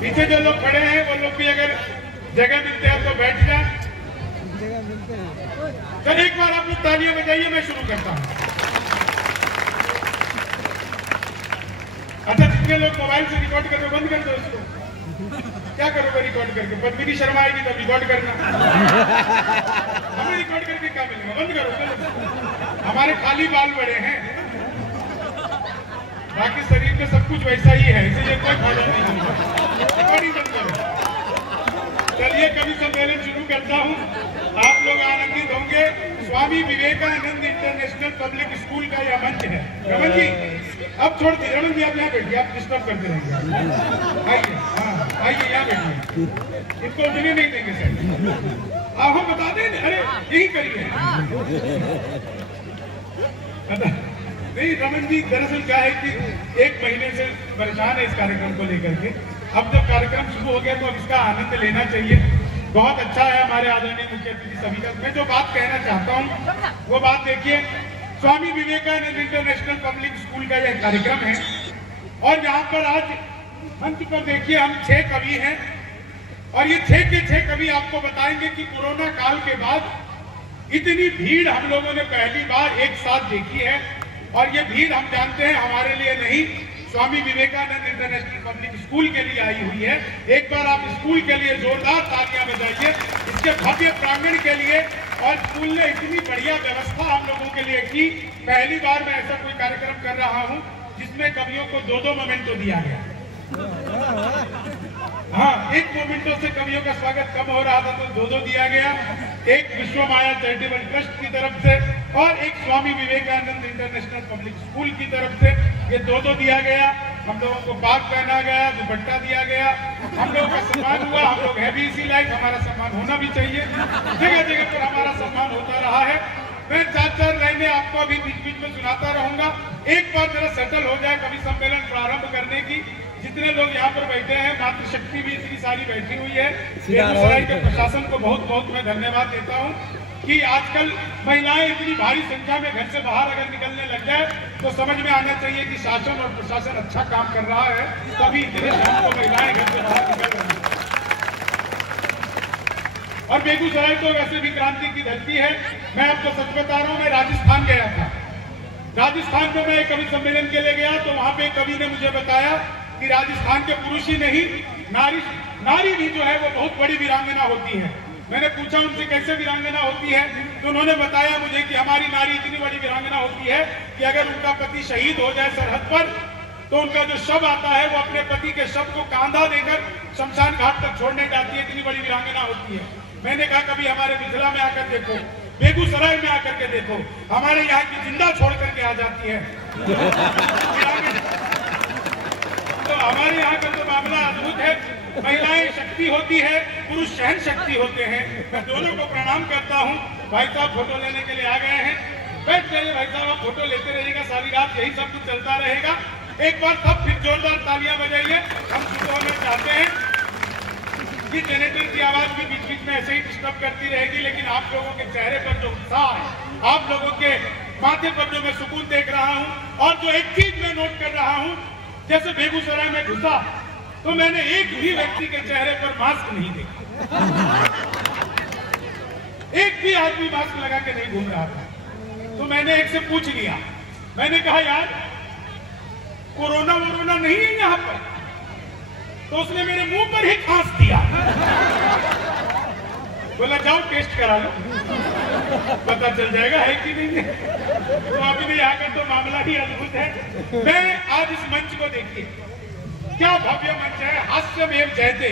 पीछे जो लोग खड़े हैं वो लोग भी अगर जगह मिलते हैं तो बैठ जाए। तो एक बार आप लोग तालियां बजाइए, मैं शुरू करता हूं। अच्छा, जितने लोग मोबाइल से रिकॉर्ड करके बंद कर दो इसको। क्या करोगे रिकॉर्ड करके? पद्मिनी शर्मा आएगी तब रिकॉर्ड करना। हमें रिकॉर्ड करके क्या मिलेगा? बंद करो। हमारे खाली बाल बड़े हैं, बाकी शरीर में सब कुछ वैसा ही है, इसलिए कोई फायदा नहीं होगा। रिकॉर्डिंग बंद करो। चलिए कवि सम्मेलन शुरू करता हूँ। आप लोग आनंदित होंगे। Swami Vivekananda international public school का यह मंच है। रमन जी अब छोड़ दिए। रमन जी आप यहाँ बैठिए, आप डिस्टर्ब करते रहेंगे। आइए, हाँ आइए यहाँ बैठिए। इनको उठने नहीं देंगे सर। आप हम बता दें, अरे यही करिए। नहीं रमन जी, दरअसल क्या है कि एक महीने से परेशान है इस कार्यक्रम को लेकर के। अब जब कार्यक्रम शुरू हो गया तो अब इसका आनंद लेना चाहिए। बहुत अच्छा है हमारे आदरणीय मुख्य अतिथि सभी का। मैं जो बात कहना चाहता हूँ वो बात देखिए, Swami Vivekananda international public school का यह कार्यक्रम है और यहाँ पर आज मंच पर देखिए हम 6 कवि हैं और ये 6 के 6 कवि आपको बताएंगे कि कोरोना काल के बाद इतनी भीड़ हम लोगों ने पहली बार एक साथ देखी है। और ये भीड़ हम जानते हैं हमारे लिए नहीं, Swami Vivekananda international public school के लिए आई हुई है। एक बार आप स्कूल के लिए जोरदार तालियां बजाइए, इसके भव्य प्रांगण के लिए। और स्कूल ने इतनी बढ़िया व्यवस्था हम लोगों के लिए की। पहली बार मैं ऐसा कोई कार्यक्रम कर रहा हूं जिसमें कवियों को 2-2 मोमेंटो दिया गया। हाँ, 1 मोमेंटो से कवियों का स्वागत कम हो रहा था तो 2-2 दिया गया। एक विश्व माया चैरिटेबल ट्रस्ट की तरफ से और एक Swami Vivekananda international public school की तरफ से ये 2-2 दिया गया। हम लोगों को पाग पहना गया, दुपट्टा दिया गया, हम लोगों का सम्मान हुआ। हम लोग है भी इसी लायक, हमारा सम्मान होना भी चाहिए। जगह जगह पर हमारा सम्मान होता रहा है। मैं 4-4 लाइनें आपको अभी बीच बीच में सुनाता रहूंगा। एक बार जरा सेटल हो जाए कवि सम्मेलन प्रारंभ करने की। जितने लोग यहाँ पर बैठे हैं, मातृशक्ति भी इतनी सारी बैठी हुई है। बेगूसराय के प्रशासन को बहुत बहुत मैं धन्यवाद देता हूँ कि आजकल महिलाएं इतनी भारी संख्या में घर से बाहर अगर निकलने लग जाए तो समझ में आना चाहिए कि शासन और प्रशासन अच्छा काम कर रहा है, तभी इतने शाम को महिलाएं घर से बाहर निकल रही हैं। और बेगूसराय तो वैसे भी क्रांति की धरती है। मैं आपको सच बता रहा हूँ, मैं राजस्थान गया था। राजस्थान में मैं कवि सम्मेलन के लिए गया तो वहां पे कवि ने मुझे बताया कि राजस्थान के पुरुष ही नहीं, नारी भी जो है वो बहुत बड़ी वीरांगना होती है। मैंने पूछा उनसे कैसे वीरांगना होती है तो उन्होंने बताया मुझे कि हमारी नारी इतनी बड़ी वीरांगना होती है कि अगर उनका पति शहीद हो जाए सरहद पर तो उनका जो शव आता है वो अपने पति के शव को कांधा देकर शमशान घाट तक छोड़ने जाती है। इतनी बड़ी वीरांगना होती है। मैंने कहा कभी हमारे मिथिला में आकर देखो, बेगूसराय में आकर के देखो, हमारे यहाँ की जिंदा छोड़ करके आ जाती है। तो हमारे यहाँ का तो मामला अद्भुत है। महिलाएं शक्ति होती है, पुरुष सहन शक्ति होते हैं। मैं दोनों को प्रणाम करता हूँ। भाई साहब फोटो लेने के लिए आ गए हैं, बैठ जाइए भाई साहब, आप फोटो लेते रहिएगा, सारी रात यही सब कुछ चलता रहेगा। एक बार सब फिर जोरदार तालियां बजाइए। हम शुरू होना चाहते हैं कि जनरेटर की आवाज भी बीच बीच में ऐसे ही डिस्टर्ब करती रहेगी, लेकिन आप लोगों के चेहरे पर जो उत्साह है, आप लोगों के माथे पर जो मैं सुकून देख रहा हूँ और जो एक चीज मैं नोट कर रहा हूँ, जैसे बेगूसराय में घुसा तो मैंने एक भी व्यक्ति के चेहरे पर मास्क नहीं देखा। एक भी आदमी मास्क लगा के नहीं घूम रहा था। तो मैंने एक से पूछ लिया, मैंने कहा यार कोरोना वोरोना नहीं है यहाँ पर? तो उसने मेरे मुंह पर ही खांस दिया। बोला जाओ टेस्ट करा लो, पता चल जाएगा है कि नहीं है। तो अभी भी यहाँ का तो मामला ही अद्भुत है। मैं आज इस मंच को देखिए, क्या भव्य मंच है। हास्यमेव जयते,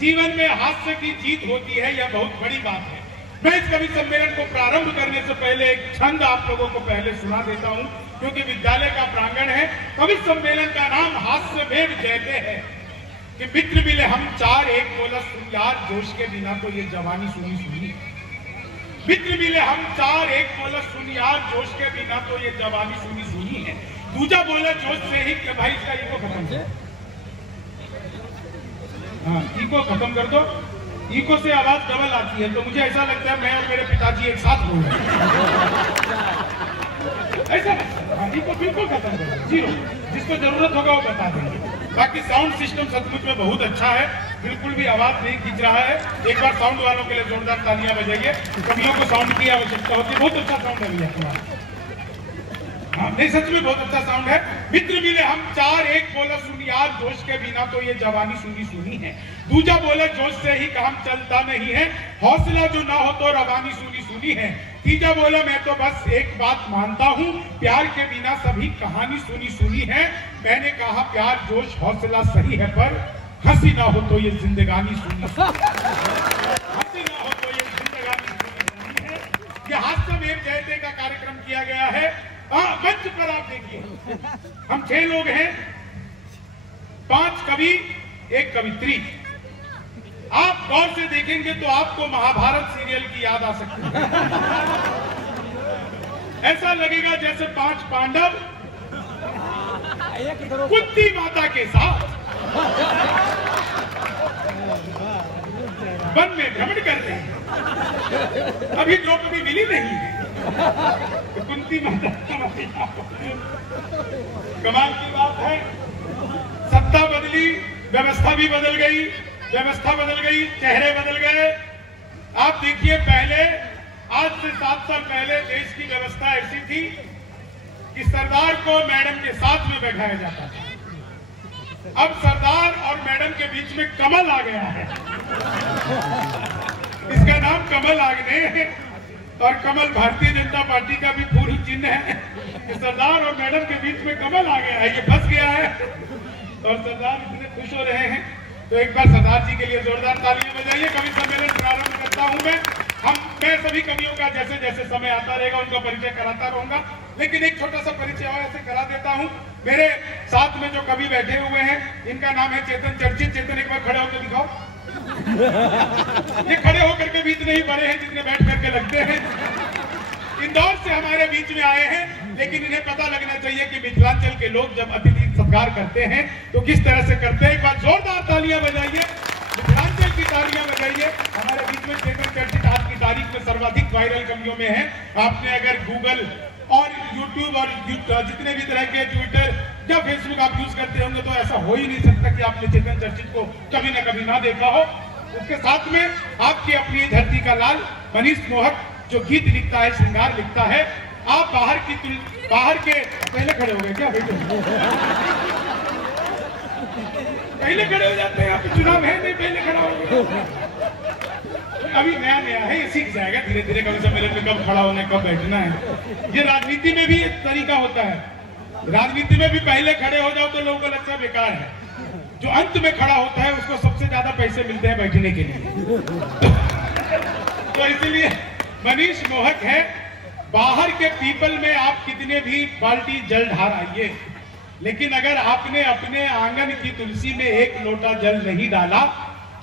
जीवन में हास्य की जीत होती है, यह बहुत बड़ी बात है। मैं इस कवि सम्मेलन को प्रारंभ करने से पहले एक छंद आप लोगों को पहले सुना देता हूं, क्योंकि विद्यालय का प्रांगण है। कवि सम्मेलन का नाम हास्यमेव जयते है कि मित्र मिले हम 4, एक बोला सुन यार जोश के बिना तो ये जवानी सुनी सुनी। मित्र मिले हम 4, एक बोला सुन यार जोश के बिना तो ये जवानी सुनी सुनी है। दूजा बोला जोश से ही कि भाई इसका इको खत्म कर, हाँ इको खत्म कर दो। इको से आवाज डबल आती है, तो मुझे ऐसा लगता है मैं और मेरे पिताजी एक साथ बोल रहे हैं। ऐसा इको बिल्कुल खत्म कर दो, जीरो। जिसको जरूरत होगा वो बता देंगे। बाकी साउंड सिस्टम सचमुच में बहुत अच्छा है, बिल्कुल भी आवाज नहीं खींच रहा है। एक बार साउंड वालों के लिए जोरदार तालियां बजाइए। कवियों को साउंड की आवश्यकता होती है, बहुत अच्छा साउंड है भैया तुम्हारा। हाँ नहीं, सच में बहुत अच्छा साउंड है। मित्र मिले हम चार, एक बोला सुन यार जोश के बिना तो ये जवानी सुनी सुनी है, दूजा बोले जोश से ही काम चलता नहीं है, हौसला जो ना हो तो रवानी सुनी सुनी है, तीजा बोला मैं तो बस एक बात मानता हूँ, प्यार के बिना सभी कहानी सुनी सुनी है। मैंने कहा प्यार जोश हौसला सही है, पर हंसी ना हो तो ये जिंदगानी सुनी, हंसी ना हो तो ये जिंदगानी सुनी है। ये हास्य में जयते का कार्यक्रम किया गया है। मंच पर आप देखिए, हम 6 लोग हैं, 5 कवि, 1 कवित्री। आप गौर से देखेंगे तो आपको महाभारत सीरियल की याद आ सकती है। ऐसा लगेगा जैसे 5 पांडव कुंती माता के साथ वन में भ्रमण कर रहे हैं। अभी द्रौपदी मिली नहीं है, तो कुंती माता कमाल की बात है। सत्ता बदली, व्यवस्था भी बदल गई, व्यवस्था बदल गई, चेहरे बदल गए। आप देखिए, पहले आज से 7 साल पहले देश की व्यवस्था ऐसी थी कि सरदार को मैडम के साथ में बैठाया जाता था। अब सरदार और मैडम के बीच में कमल आ गया है। इसका नाम कमल आग्नेय है, और कमल भारतीय जनता पार्टी का भी पूर्व चिन्ह है। सरदार और मैडम के बीच में कमल आ गया है, ये फंस गया है, और सरदार इतने खुश हो रहे हैं। तो एक बार सरदार जी के लिए जोरदार तालियां बजाइए। कवि सम्मेलन प्रारंभ करता हूं मैं सभी कवियों का जैसे जैसे समय आता रहेगा उनका परिचय कराता रहूंगा, लेकिन एक छोटा सा परिचय और ऐसे करा देता हूं। मेरे साथ में जो कवि बैठे हुए हैं, इनका नाम है चेतन चर्चित। चेतन एक बार खड़े होकर दिखाओ। ये खड़े होकर के भी इतने ही बड़े हैं जितने बैठ करके लगते हैं। इंदौर से हमारे बीच में आए हैं, लेकिन इन्हें पता लगना चाहिए कि मिथिलांचल के लोग जब अतिथि सत्कार करते हैं तो किस तरह से करते हैं। एक बार जोरदार तालियां बजाइए, मिथिलांचल की तालियां बजाइए। हमारे बीच में चेतन चर्चित आज की तारीख में सर्वाधिक वायरल कवियों में है। आपने अगर गूगल और यूट्यूब और जितने भी तरह के ट्विटर या फेसबुक आप यूज करते होंगे तो ऐसा हो ही नहीं सकता कि आपने चेतन चर्चित को कभी ना कभी ना देखा हो। उसके साथ में आपकी अपनी धरती का लाल मनीष मोहक जो गीत लिखता है, श्रृंगार लिखता है। आप बाहर के पहले खड़े हो गए क्या बेटे? पहले खड़े हो जाते हैं, आप चुनाव है नहीं, पहले खड़ा हो गए। अभी नया नया है, ये सीख जाएगा धीरे धीरे कभी सम्मेलन में कब खड़ा होना है, कब बैठना है। ये राजनीति में भी एक तरीका होता है। राजनीति में भी पहले खड़े हो जाओ तो लोगों को लगता है बेकार है, जो अंत में खड़ा होता है उसको सबसे ज्यादा पैसे मिलते हैं बैठने के लिए। तो इसीलिए मनीष मोहक है। बाहर के पीपल में आप कितने भी बाल्टी जल ढार आइए, लेकिन अगर आपने अपने आंगन की तुलसी में 1 लोटा जल नहीं डाला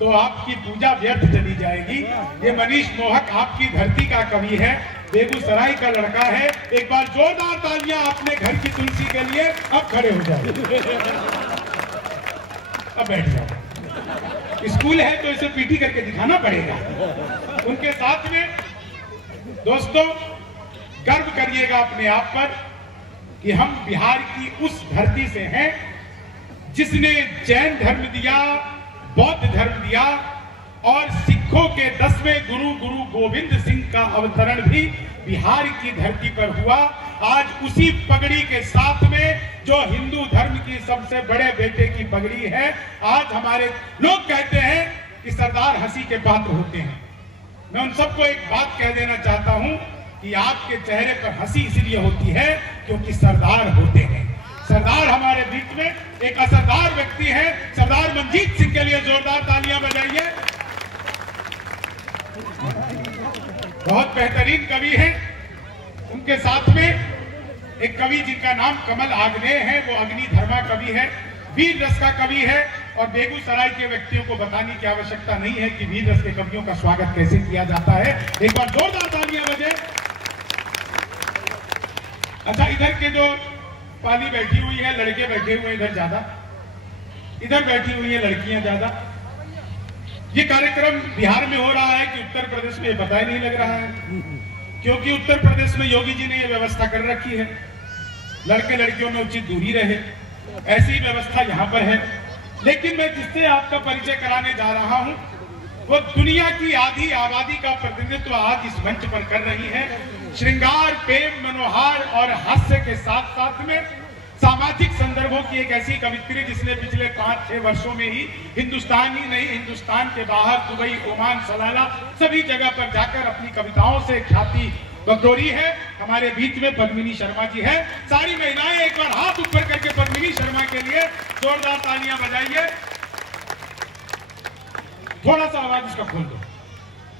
तो आपकी पूजा व्यर्थ चली जाएगी। ये मनीष मोहक आपकी धरती का कवि है, बेगूसराय का लड़का है। एक बार जोरदार तालियां अपने घर की तुलसी के लिए। अब खड़े हो जाओ, अब बैठ जाओ। स्कूल है तो इसे पीटी करके दिखाना पड़ेगा। उनके साथ में दोस्तों गर्व करिएगा अपने आप पर कि हम बिहार की उस धरती से हैं जिसने जैन धर्म दिया, बौद्ध धर्म दिया, और सिखों के 10वें गुरु गोविंद सिंह का अवतरण भी बिहार की धरती पर हुआ। आज उसी पगड़ी के साथ में जो हिंदू धर्म की सबसे बड़े बेटे की पगड़ी है, आज हमारे लोग कहते हैं कि सरदार हंसी के पात्र होते हैं। मैं उन सबको एक बात कह देना चाहता हूं कि आपके चेहरे पर हंसी इसलिए होती है क्योंकि सरदार होते हैं। सरदार हमारे बीच में एक असरदार व्यक्ति है। सरदार मंजीत सिंह के लिए जोरदार तालियां बजाइए। बहुत बेहतरीन कवि हैं। उनके साथ में एक कवि जिनका नाम कमल आग्नेय है, वो अग्निधर्मा कवि है, वीर रस का कवि है। और बेगूसराय के व्यक्तियों को बताने की आवश्यकता नहीं है कि वीर रस के कवियों का स्वागत कैसे किया जाता है। एक बार जोरदार तालियां बजे। अच्छा, इधर के जो पाली बैठी हुई है, लड़के बैठे हुए इधर ज्यादा, इधर बैठी हुई है लड़कियां ज्यादा। ये कार्यक्रम बिहार में हो रहा है कि उत्तर प्रदेश में, पता ही नहीं लग रहा है, क्योंकि उत्तर प्रदेश में योगी जी ने ये व्यवस्था कर रखी है, लड़के लड़कियों में उचित दूरी रहे। ऐसी व्यवस्था यहाँ पर है। लेकिन मैं जिससे आपका परिचय कराने जा रहा हूं वो दुनिया की आधी आबादी का प्रतिनिधित्व आज इस मंच पर कर रही है। श्रृंगार, प्रेम, मनोहार और हास्य के साथ साथ में सामाजिक संदर्भों की एक ऐसी कवित्री जिसने पिछले 5-6 वर्षों में ही हिंदुस्तान ही नहीं, हिंदुस्तान के बाहर दुबई, ओमान, सलाला सभी जगह पर जाकर अपनी कविताओं से ख्याति बटोरी है। हमारे बीच में पद्मिनी शर्मा जी है। सारी महिलाएं एक बार हाथ ऊपर करके पद्मिनी शर्मा के लिए जोरदार तालियां बजाइए। थोड़ा सा आवाज इसका खोल दो,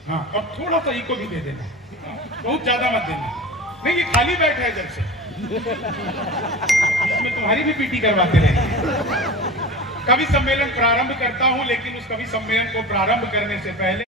हाँ, और थोड़ा सा इको भी दे देना, बहुत ज्यादा मत देना। नहीं, ये खाली बैठा है जब से, इसमें तुम्हारी भी पीटी करवाते रहेंगे। कवि सम्मेलन प्रारंभ करता हूं, लेकिन उस कवि सम्मेलन को प्रारंभ करने से पहले